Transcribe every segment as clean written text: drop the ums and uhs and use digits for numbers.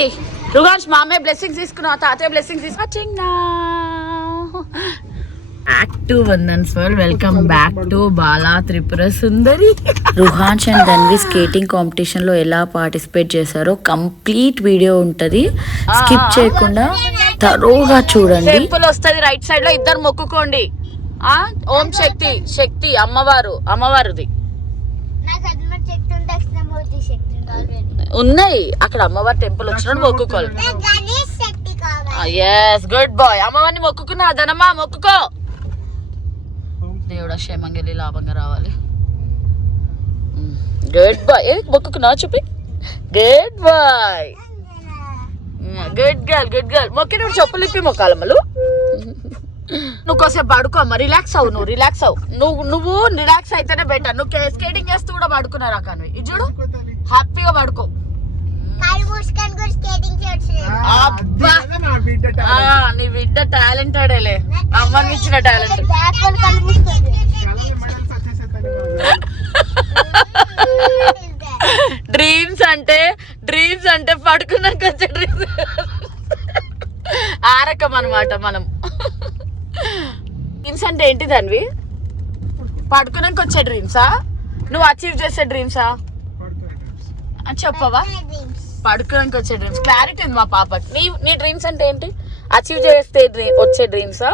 ఏ రుగాన్స్ మామే బ్లెస్సింగ్స్ తీసుకున్నా తాతయ్య బ్లెస్సింగ్స్ తీసుకున్నా. Welcome back to Bala Tripura Sundari. Ruhans and Dhanvi skating competition లో ఎలా పార్టిసిపేట్ చేశారో కంప్లీట్ వీడియో ఉంటది, స్కిప్ చేయకుండా తరోగా చూడండి. టెంపుల్ వస్తుంది రైట్ సైడ్ లో, ఇద్దరు మొక్కుకోండి. ఓం శక్తి శక్తి అమ్మవారిది ఉన్నాయి అక్కడ. అమ్మవారి టెంపుల్ వచ్చినప్పుడు మొక్కుకోవాలి. Yes good bye. అమ్మవారిని మొక్కుకున్నా ధనమ్మా, మొక్కుకో. దేవుడు క్షేమంగా వెళ్ళి లాభంగా రావాలి. Good boy. మొక్కుకున్నా చూపి. Good boy, good girl. మొక్కినప్పుడు చెప్పులు ఇప్పి మొక్కాలమ్మలు. నువ్వు కాసేపు పడుకో అమ్మ, రిలాక్స్ అవ్వు. నువ్వు రిలాక్స్ అయితేనే బెటర్. నువ్వు స్కేటింగ్ చేస్తూ కూడా పడుకున్నారా కానీ ఇది చూడు, హ్యాపీగా పడుకో. నీ బిడ్డ టాలెంటెడేలే, అమ్మని ఇచ్చిన టాలెంట్. డ్రీమ్స్ అంటే పడుకున్నాక వచ్చే డ్రీమ్స్ ఆ రకం అనమాట. మనం డ్రీమ్స్ అంటే ఏంటి దానివి? పడుకున్నాక వచ్చే డ్రీమ్సా? నువ్వు అచీవ్ చేసే డ్రీమ్సా అని చెప్పవా? పడుకోడానికి వచ్చే డ్రీమ్స్. క్లారిటీ ఉంది మా పాపకి. నీ డ్రీమ్స్ అంటే ఏంటి? అచీవ్ చేస్తే వచ్చే డ్రీమ్సా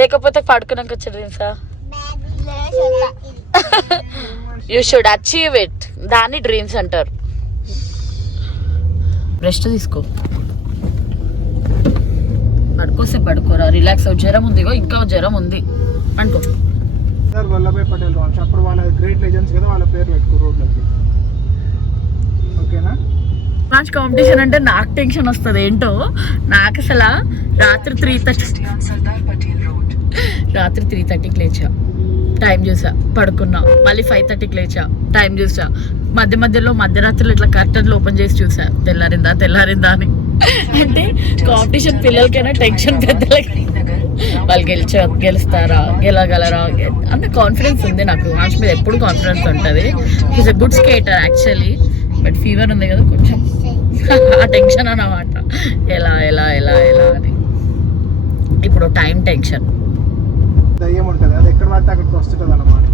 లేకపోతే పడుకోడానికి వచ్చే డ్రీమ్సా? యూ షుడ్ అచీవ్ ఇట్, దాన్ని డ్రీమ్స్ అంటారు. రెస్ట్ తీసుకో, పడుకోసే పడుకోరా, రిలాక్స్ అవ్వు. జ్వరం ఉంది, ఇంకా జ్వరం ఉంది అనుకో. వల్లభాయ్ పటేల్ అప్పుడు వాళ్ళ గ్రేట్ లెజెండ్స్ కదా, వాళ్ళ పేరు పెట్టుకో రోడ్లకి. ఓకేనా? మ్యాచ్ కాంపిటీషన్ అంటే నాకు టెన్షన్ వస్తుంది ఏంటో. నాకు అసలు రాత్రి 3:30కి లేచా, టైం చూసా, పడుకున్నా. మళ్ళీ 5:30కి లేచా, టైం చూసా. మధ్యలో మధ్యరాత్రిలో ఇట్లా కర్టన్లు ఓపెన్ చేసి చూసా, తెల్లారిందా అని. అంటే కాంపిటీషన్ పిల్లలకైనా టెన్షన్, పెద్దలకి వాళ్ళు గెలుస్తారా గెలగలరా అన్న కాన్ఫిడెన్స్ ఉంది నాకు. మ్యాచ్ మీద ఎప్పుడు కాన్ఫిడెన్స్ ఉంటుంది. Is a good skater actually, but fever ఉంది కదా కొంచెం, ఆ టెన్షన్ అన్నమాట. ఎలా అని ఇప్పుడు టైం టెన్షన్. దయ్యం ఉంటుంది, అది ఎక్కడ పడితే అక్కడికి వస్తుంటుంది అన్నమాట.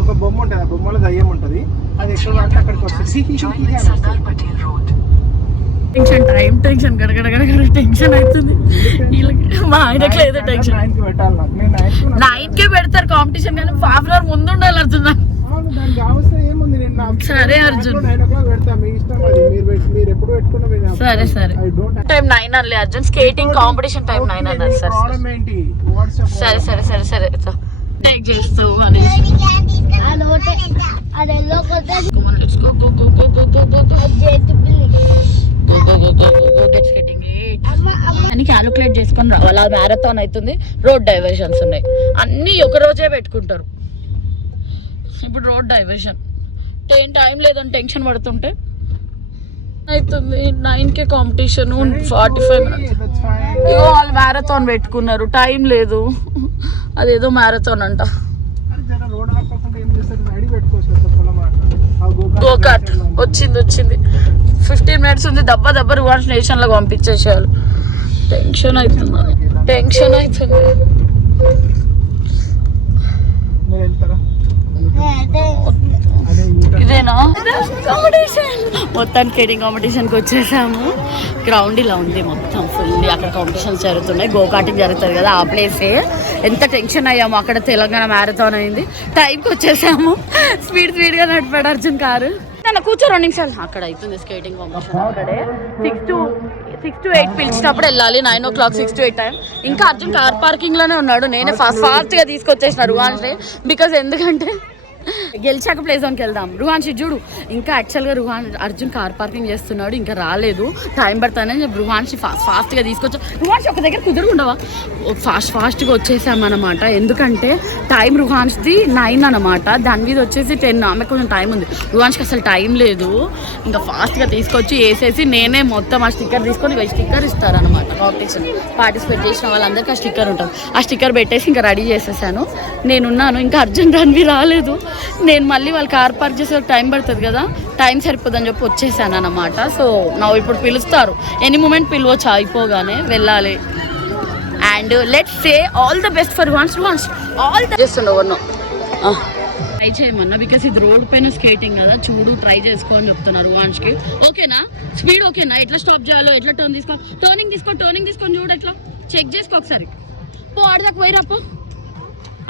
ఒక బొమ్మ ఉంటుంది, ఆ బొమ్మలో దయ్యం ఉంటుంది, అది ఎక్కడ పడితే అక్కడికి వస్తుంది. టైం టెన్షన్ గడగడ టెన్షన్ అవుతుంది. మా ఆయనకు లేదు టెన్షన్. 9కే పెడతారు కాంపిటీషన్, కానీ 1/2 hour ముందు ఉండాలి అర్జున్. సరే అర్జున్, సరే టైం 9 అన్నలే అర్జున్. స్కేటింగ్ కాంపిటీషన్ టైం 9 అన్నారు. సరే చేస్తూ అని క్యాలిక్యులేట్ చేసుకొని రావాలి. మ్యారథాన్ అవుతుంది, రోడ్ డైవర్షన్స్ ఉన్నాయి, అన్ని ఒక రోజే పెట్టుకుంటారు. ఇప్పుడు రోడ్ డైవర్షన్ టైం లేదని టెన్షన్ పడుతుంటే అవుతుంది. 9కే కాంపిటీషన్, 45 minutes. ఇగో వాళ్ళు మ్యారథాన్ పెట్టుకున్నారు, టైం లేదు. అదేదో మ్యారథాన్ అంట. గోకాట్ వచ్చింది 15 minutes ఉంది. దెబ్బ రువాన్స్ నేషన్ లో పంపించేసేయాలి. టెన్షన్ అవుతుంది. ఇదేనా మొత్తానికి స్కేటింగ్ కాంపిటీషన్కి వచ్చేసాము. గ్రౌండ్ ఇలా ఉంది మొత్తం ఫుల్. అక్కడ కాంపిటీషన్స్ జరుగుతున్నాయి, గోకాటింగ్ జరుగుతుంది కదా ఆ ప్లేసే. ఎంత టెన్షన్ అయ్యాము. అక్కడ తెలంగాణ మ్యారథాన్ అయింది, టైంకి వచ్చేసాము. స్పీడ్గా నడిపాడు అర్జున్ కారు. నన్ను కూర్చో 2 నిమిషాలు. అక్కడ అవుతుంది స్కేటింగ్ కాంపిటీషన్. అక్కడే 6 to 8 పిలిచినప్పుడు వెళ్ళాలి. 9 o'clock 6 to 8 టైం. ఇంకా అర్జున్ కార్ పార్కింగ్ లోనే ఉన్నాడు. నేనే ఫాస్ట్గా తీసుకొచ్చేసిన రుహాన్స్ని. బికాజ్ ఎందుకంటే గెలిచాక ప్లే జోన్కి వెళ్దాం. రుహాన్స్ చూడు, ఇంకా యాక్చువల్గా అర్జున్ కార్ పార్కింగ్ చేస్తున్నాడు, ఇంకా రాలేదు, టైం పడుతుందని చెప్పి రుహాన్స్ ఫాస్ట్గా తీసుకొచ్చా. రుహాన్స్ ఒక దగ్గర కుదురుకుండవా, ఫాస్ట్గా వచ్చేసామన్నమాట. ఎందుకంటే టైం రుహాన్స్ది 9 అనమాట, దాని మీద వచ్చేసి 10. ఆమె కొంచెం టైం ఉంది, రుహాన్స్కి అసలు టైం లేదు. ఇంకా ఫాస్ట్గా తీసుకొచ్చి వేసేసి నేనే మొత్తం ఆ స్టిక్కర్ తీసుకొని స్టిక్కర్ ఇస్తారనమాట. కాంపిటీషన్ పార్టిసిపేట్ చేసిన వాళ్ళందరికీ ఆ స్టిక్కర్ ఉంటుంది. ఆ స్టిక్కర్ పెట్టేసి ఇంకా రెడీ చేసేసాను. నేనున్నాను, ఇంకా అర్జున్ రణ్వి రాలేదు. నేను మళ్ళీ వాళ్ళు కార్ పార్క్ చేసే టైం పడుతుంది కదా, టైం సరిపోదని చెప్పి వచ్చేసాను అన్నమాట. సో నా ఇప్పుడు పిలుస్తారు, ఎనీ మూమెంట్ పిలవచ్చు, అయిపోగానే వెళ్ళాలి. And let's say all the best for once all the చేస్తుండవు ట్రై చేయమన్నా, బికాస్ ఇది రోడ్ పైన స్కేటింగ్ కదా, చూడు ట్రై చేసుకో అని చెప్తున్నారు వాన్స్కి. ఓకేనా, స్పీడ్ ఓకేనా, ఎట్లా స్టాప్ చేయాలో, ఎట్లా టర్నింగ్ తీసుకొని చూడు, ఎట్లా చెక్ చేసుకో ఒకసారి. పో ఆడదాకా పోయి రాపో,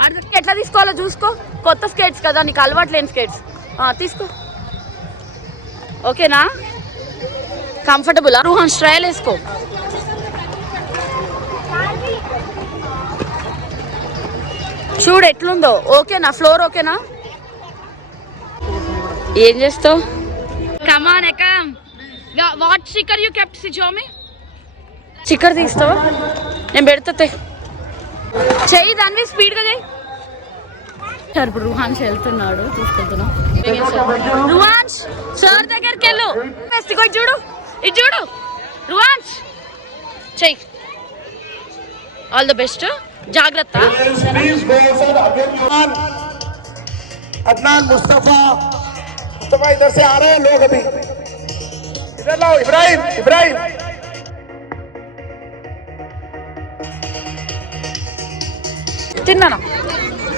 ఆడదాకా ఎట్లా తీసుకోవాలో చూసుకో. కొత్త స్కేట్స్ కదా, నీకు అలవాటు లేని స్కేట్స్ తీసుకో. ఓకేనా, కంఫర్టబుల్. రూహాన్స్ ట్రయల్ వేసుకో. చూడు ఎట్లుందో, ఓకేనా, ఫ్లోర్ ఓకేనా. ఏం చేస్తావు? కమాన్ ఎకమ్. వాట్ స్టిక్కర్ యూ కెప్ట్ సిచోమి? స్టిక్కర్ తీస్తావా? నేను పెడతా, చెయ్యి దాన్ని స్పీడ్గా చెయ్యి. ఇప్పుడు రుహాన్స్ వెళ్తున్నాడు, తీసుకెళ్తున్నా. రుహాన్స్ సార్ దగ్గరికి వెళ్ళు, చూడు ఇది చూడు. రుహాన్స్ చెయ్యి. ఆల్ ద బెస్ట్, జాగ్రత్త. अदनान मुस्तफा इधर से आ रहे हैं लोग, अभी इधर लाओ. इब्राहिम తిన్నాను.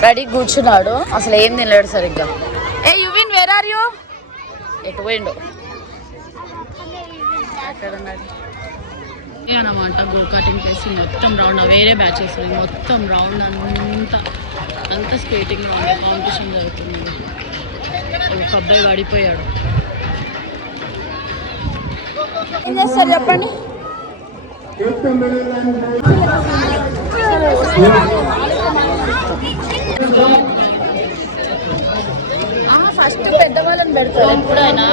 రెడీ కూర్చున్నాడు, అసలు ఏం తినలేడు సరిగ్గా. ఏ యువిన్ వేర్ ఆర్ యూ? ఎటు పోయిండు అన్నమాట. గో కార్టింగ్ చేసి మొత్తం రౌండ్, వేరే బ్యాచెస్ మొత్తం రౌండ్ అంతా స్కేటింగ్ రౌండ్ కాంపిటీషన్ జరుగుతుంది. ఒక అబ్బాయి పడిపోయాడు. ఏం చేస్తారు చెప్పండి? ఫస్ట్ పెద్దవాళ్ళని పెడతారు ఎప్పుడైనా.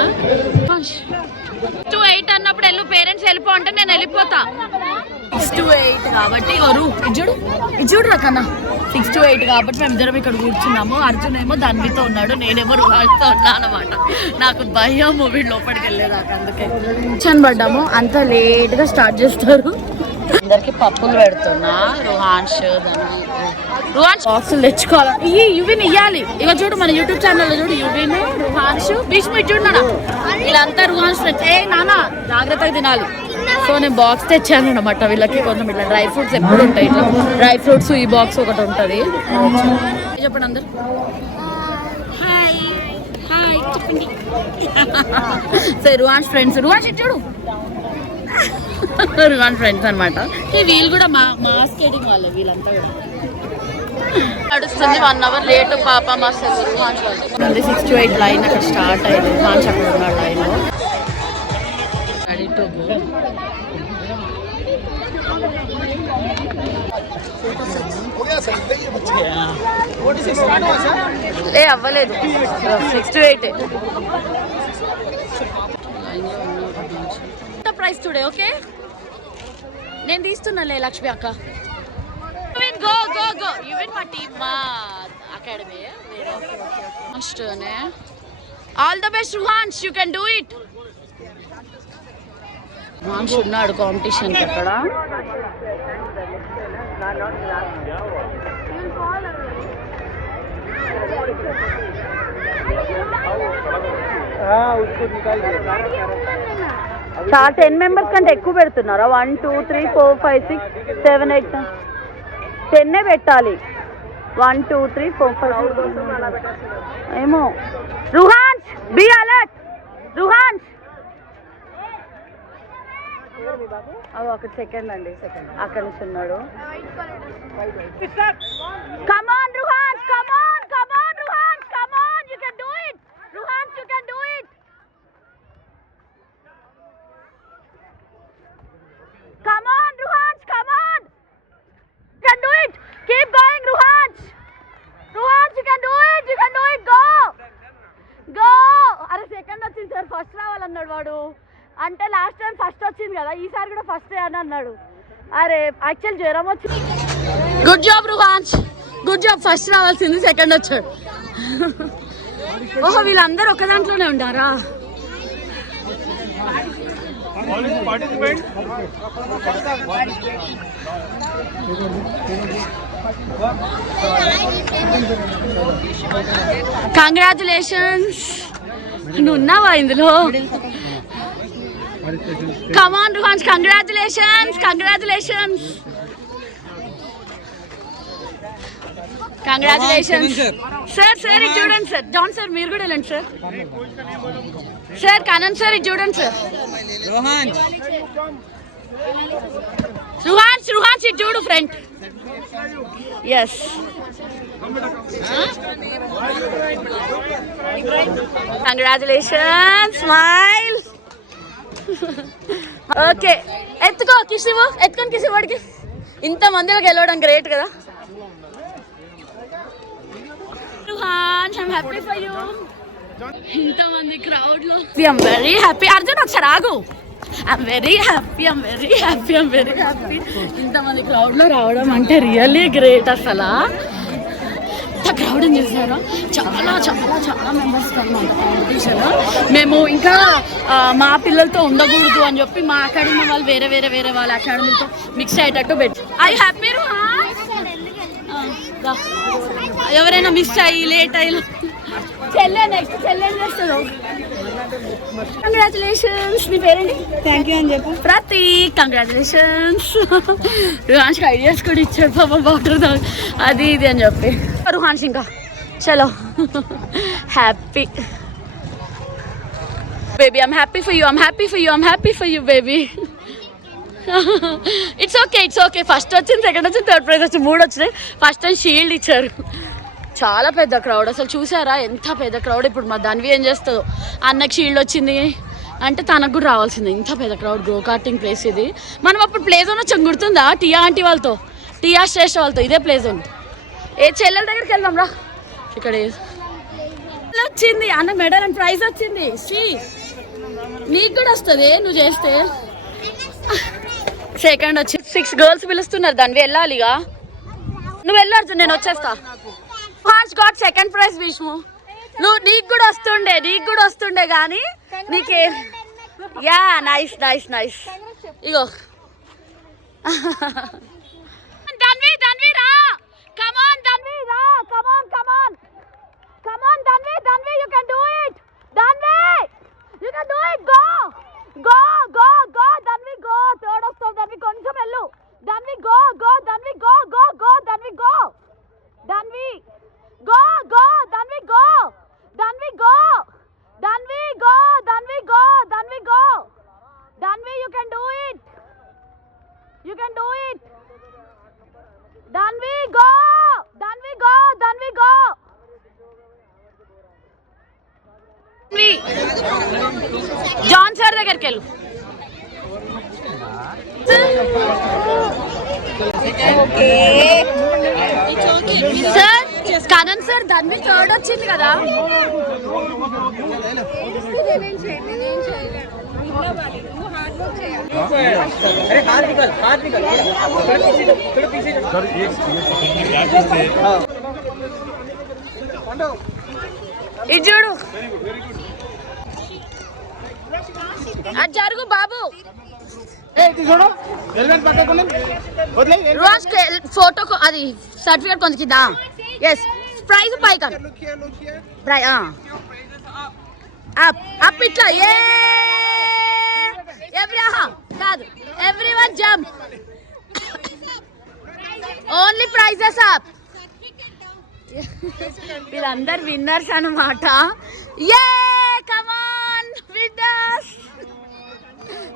6 to 8 అన్నప్పుడు వెళ్ళు, పేరెంట్స్ వెళ్ళిపో అంటే నేను వెళ్ళిపోతా. 6 to 8 కాబట్టి ఇజుడు రకన్నా 6 to 8 కాబట్టి మేము ఇద్దరం ఇక్కడ కూర్చున్నాము. అర్జున్ ఏమో దానితో ఉన్నాడు, నేనేమో రుహాన్తో ఉన్నా అనమాట. నాకు భయం వీడు లోపలికి వెళ్ళేదాకా, అందుకే కూర్చొని పడ్డాము. అంత లేట్గా స్టార్ట్ చేస్తారు. అందరికి పప్పులు పెడుతున్నా. రుహాన్స్ బాక్సులు తెచ్చుకోవాలి. యువిన్ ఇయ్యాలి. ఇక చూడు మన యూట్యూబ్ ఛానల్లో చూడు, యువిన్, రుహాన్స్, భీష్మ చూడు. వీళ్ళంతా రుహాన్స్ ఫ్రెండ్స్. నానా జాగ్రత్తగా తినాలి. సో నేను బాక్స్ తెచ్చాను అనమాట వీళ్ళకి. కొంచెం ఇట్లా డ్రై ఫ్రూట్స్ ఎప్పుడు ఉంటాయి, ఇట్లా డ్రై ఫ్రూట్స్ ఈ బాక్స్ ఒకటి ఉంటుంది. చెప్పండి అందరు హాయ్ హాయ్ చెప్పండి. సో రుహాన్స్ ఫ్రెండ్స్, రుహాన్స్ చూడు, రుహాన్ ఫ్రెండ్స్ అనమాట. వీళ్ళు కూడా మా స్కేటింగ్ వాళ్ళే, వీళ్ళంతా కూడా నడుస్తుంది. 1 hour లేట్ పాప మా రుహాన్స్ వాళ్ళు. 6 to 8 లైన్ అక్కడ స్టార్ట్ అయింది. రుహాన్స్ అక్కడ ఉన్నాడు లైన్లో, రెడీ టు గో. అవ్వలేదు, 6 to 8 ప్రైస్ టుడే. ఓకే నేను తీస్తున్నాలే లక్ష్మి అక్క. గో గో గో ఈవెన్ మా టీమ్, మా academy. All the best Ruhans, you can do it. Ruhans ఉన్నాడు కాంపిటీషన్కి అక్కడ. చాలా 10 members కంటే ఎక్కువ పెడుతున్నారా? 1 2 3 4 5 6 7 8 10 పెట్టాలి. 1 2 3 4 5 ఏమో. రుహాన్స్ బి అలర్ట్. రుహాన్స్ ఒక సెకండ్ అండి, అక్కడ నుంచి ఉన్నాడు. Come on Ruhans, come on come on Ruhans, come on, you can do it. Ruhans you can do it. Come on, Ruhans, come on. You can do it. Keep going, Ruhans. Ruhans, you can do it. You can do it. Go. Go. అరే second వచ్చింది sir, first రావాలన్నాడు వాడు. అంటే last time first వచ్చింది కదా, ఈసారి కూడా first అని అన్నాడు. అరే యాక్చువల్ జ్వరం వచ్చింది. Good job Ruhans, good job. First రావాల్సింది, సెకండ్ వచ్చాడు. ఓహో వీళ్ళందరూ ఒక దాంట్లోనే ఉండారా? కంగ్రాచులేషన్స్. నువ్వు ఉన్నావా ఇందులో? Come on Ruhans, congratulations, congratulations, congratulations. Sir sir ఇది చూడండి సార్. జాన్ సార్ మీరు కూడా వెళ్ళండి సార్. సార్ కనన్ సార్ ఇది చూడండి సార్. రుహాన్స్ రుహాన్స్ ఇది చూడు friend. Yes congratulations. Smile. Okay ఎత్తుకో కిసివు, ఎత్తుకొని కిసి వాడికి. ఇంత మందిలో గెలవడం గ్రేట్ కదా. I'm happy for you. ఇంతమంది క్రౌడ్ లో I'm very happy. అర్జున్ ఒకసారి ఆగు. I'm very happy. ఇంతమంది క్రౌడ్ లో రావడం అంటే రియల్లీ గ్రేట్. అసలు ఇంత క్రౌడ్ చూసారా? చాలా చాలా చాలా మెంబర్స్ అన్నమాట కాంపిటీషన్. మేము ఇంకా మా పిల్లలతో ఉండకూడదు అని చెప్పి మా అకాడమీ వాళ్ళు వేరే వాళ్ళ అకాడమీతో మిక్స్ అయ్యేటట్టు పెట్టి. I happy. ఎవరైనా మిస్ అయ్యి లేట్ అయ్యి చెల్లె నెక్స్ట్ చెల్లె చేస్తారు. కంగ్రాచులేషన్స్. నీ పేరేంటి? థ్యాంక్ యూ అని చెప్పు. ప్రతీక్ కంగ్రాచులేషన్స్. రుహాన్స్ ఐడియాస్ కూడా ఇచ్చాడు పాప, వాటర్ అది ఇది అని చెప్పి. రుహాన్స్ ఇంకా చలో happy baby. I'm happy for you baby. It's okay. First వచ్చింది, సెకండ్ వచ్చింది, థర్డ్ ప్రైజ్ వచ్చింది, 3 వచ్చినాయి. ఫస్ట్ టైం షీల్డ్ ఇచ్చారు. చాలా పెద్ద క్రౌడ్ అసలు చూసారా? ఎంత పెద్ద క్రౌడ్. ఇప్పుడు మా ధన్వి ఏం చేస్తుందో, అన్నకి షీల్డ్ వచ్చింది అంటే తనకు కూడా రావాల్సింది. ఇంత పెద్ద క్రౌడ్. గో కార్టింగ్ ప్లేస్ ఇది. మనం అప్పుడు ప్లే జోన్ వచ్చాం గుర్తుందా? టియా ఆంటీ వాళ్ళతో, టియా శ్రేష్ఠ వాళ్ళతో ఇదే ప్లే జోన్. ఏ చెల్లెల దగ్గరికి వెళ్దాం రా. ఇక్కడ వచ్చింది అన్న మెడల్ అండ్ ప్రైజ్ వచ్చింది. నీకు కూడా వస్తుంది నువ్వు చేస్తే. సెకండ్ వచ్చి 6 గర్ల్స్ పిలుస్తున్నారు. దాన్ని వెళ్ళాలిగా. నువ్వు వెళ్ళారు, నేను వచ్చేస్తా. Hans got second prize. Vishnu నీకు కూడా వస్తుండే కానీ నీకే. Yeah nice. ఇగో ధన్వి రా. కమాన్ ధన్వి రా. Come on Dhanvi you can do it. Go Dhanvi go. Third వస్తావు ధన్వి, కొంచెం వెళ్ళు. Dhanvi go Dhanvi go. Dhanvi you can do it. Dhanvi go. John sir దగ్గరికి వెళ్ళు. Sir Karan sir Dhanvi third వచ్చింది కదా. ఇది చూడు, అది జరుగు బాబు. ఫోటో అది సర్టిఫికేట్ కొంచెం. ఎస్ ప్రైజ్ పైకి అప్ ఇట్లా. కాదు everyone jump. Only prizes up. వీళ్ళందరు విన్నర్స్ అన్నమాట. Come on winners.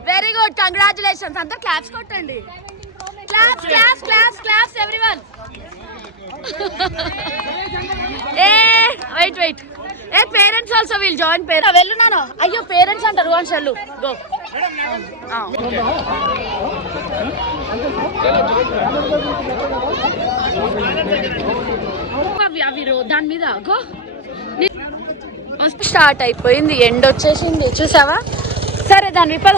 Very good, congratulations. అందరు క్లాప్స్ కొట్టండి. Claps everyone. Wait a parents also will join. వెళ్ళు నాను. అయ్యో పేరెంట్స్ అంటారు. వన్స్ వెళ్ళు గో. అవి దాని మీద గో. స్టార్ట్ అయిపోయింది, ఎండ్ వచ్చేసింది చూసావా. సరే దాని పద.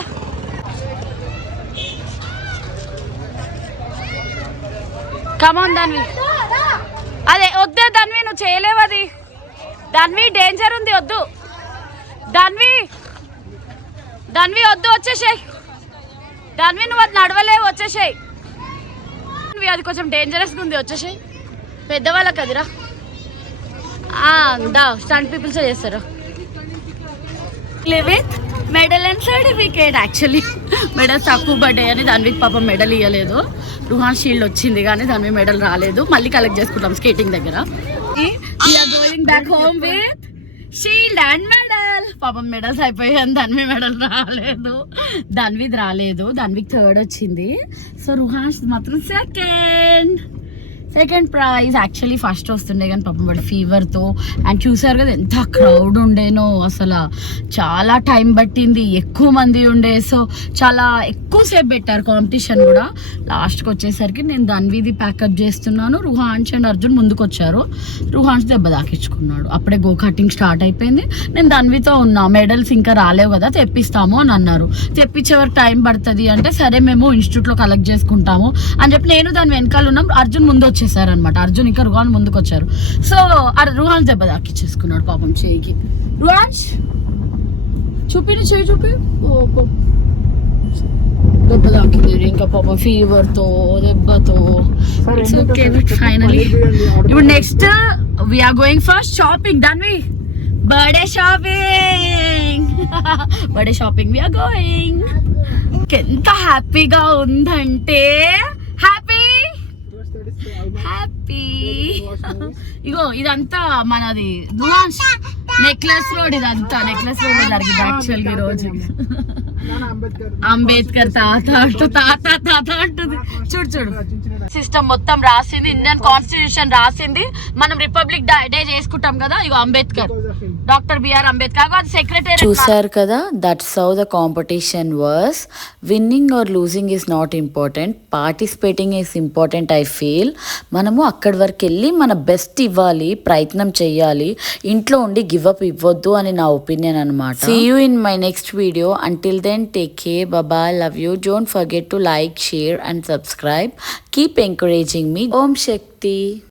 కమాన్ ధన్వి. అదే వద్దే ధన్వి, నువ్వు చేయలేవు అది. ధన్వి డేంజర్ ఉంది, వద్దు ధన్వి. దాన్వి వద్దు వచ్చేసేయ్, దాన్వి నువ్వు అది నడవలేవు వచ్చేసేయ్, అది కొంచెం డేంజరస్గా ఉంది వచ్చేసేయ్, పెద్దవాళ్ళకి కదిరా దా స్టంట్ పీపుల్స్ చేస్తారు. With medal and certificate. Actually medal తక్కువ పడ్డాయి అని దానికి పాపం మెడల్ ఇవ్వలేదు. రుహాన్ షీల్డ్ వచ్చింది కానీ దాని మెడల్ రాలేదు. మళ్ళీ కలెక్ట్ చేసుకుంటాం స్కేటింగ్ దగ్గర. Going back home with shield and medal. పాపం మెడల్స్ అయిపోయాయి, దాని మెడల్ రాలేదు. దాన్విది రాలేదు, దాన్వికి థర్డ్ వచ్చింది. సో రుహాన్ మాత్రం సెకండ్ ప్రైజ్. యాక్చువల్లీ ఫస్ట్ వస్తుండే కానీ పాపం వాడు ఫీవర్తో, అండ్ చూసారు కదా ఎంత క్రౌడ్ ఉండేనో, అసలు చాలా టైం పట్టింది, ఎక్కువ మంది ఉండే. సో చాలా ఎక్కువసేపు పెట్టారు కాంపిటీషన్ కూడా. లాస్ట్కి వచ్చేసరికి నేను దాన్విది ప్యాకప్ చేస్తున్నాను, రుహాన్స్ అండ్ అర్జున్ ముందుకు వచ్చారు. రుహాన్స్ దెబ్బ తాకించుకున్నాడు. అప్పుడే గో కటింగ్ స్టార్ట్ అయిపోయింది. నేను దాన్వితో ఉన్నా, మెడల్స్ ఇంకా రాలేవు కదా తెప్పిస్తాము అని అన్నారు. తెప్పించే వరకు టైం పడుతుంది అంటే సరే మేము ఇన్స్టిట్యూట్లో కలెక్ట్ చేసుకుంటాము అని చెప్పి నేను దాని వెనకాల ఉన్నాం. అర్జున్ ముందు వచ్చేసారనమాట. అర్జున్ ఇంకా రుహాన్ ముందుకు వచ్చారు. సో రుహాన్స్ దెబ్బ తాకిచ్చేసుకున్నాడు పాపం చేయికి. రుహాన్స్ చూపి చేయి చూపి, దెబ్బ తాకింది ఇంకా పాపం ఫీవర్తో దెబ్బతో. ఫైనలీ ఇప్పుడు next we are going for shopping. Danvi birthday shopping we are going. ఎంత హ్యాపీగా ఉందంటే హ్యాపీ. ఇగో ఇదంతా మనది నెక్లెస్ రోడ్, ఇదంతా నెక్లెస్ రోడ్ జరిగింది యాక్చువల్గా ఈ రోజు. అంబేద్కర్ తాత అంటుంది. చూడు సిస్టమ్ మొత్తం రాసింది, ఇండియన్ కాన్స్టిట్యూషన్ రాసింది. మనం రిపబ్లిక్ డే చేసుకుంటాం కదా, ఇగో అంబేద్కర్, డాక్టర్ బిఆర్ అంబేద్కర్ అది సెక్రటరీ. చూసారు కదా, that's how the competition was. Winning or losing is not important, participating is important I feel. మనము అక్కడి వరకు వెళ్ళి మన బెస్ట్ ఇవ్వాలి, ప్రయత్నం చేయాలి, ఇంట్లో ఉండి గివ్ అప్ ఇవ్వద్దు అని నా ఒపీనియన్ అనమాట. See you in my next video. Until then, take care. Bye-bye. Love you. Don't forget to like, share and subscribe. Keep encouraging me. Om Shakti.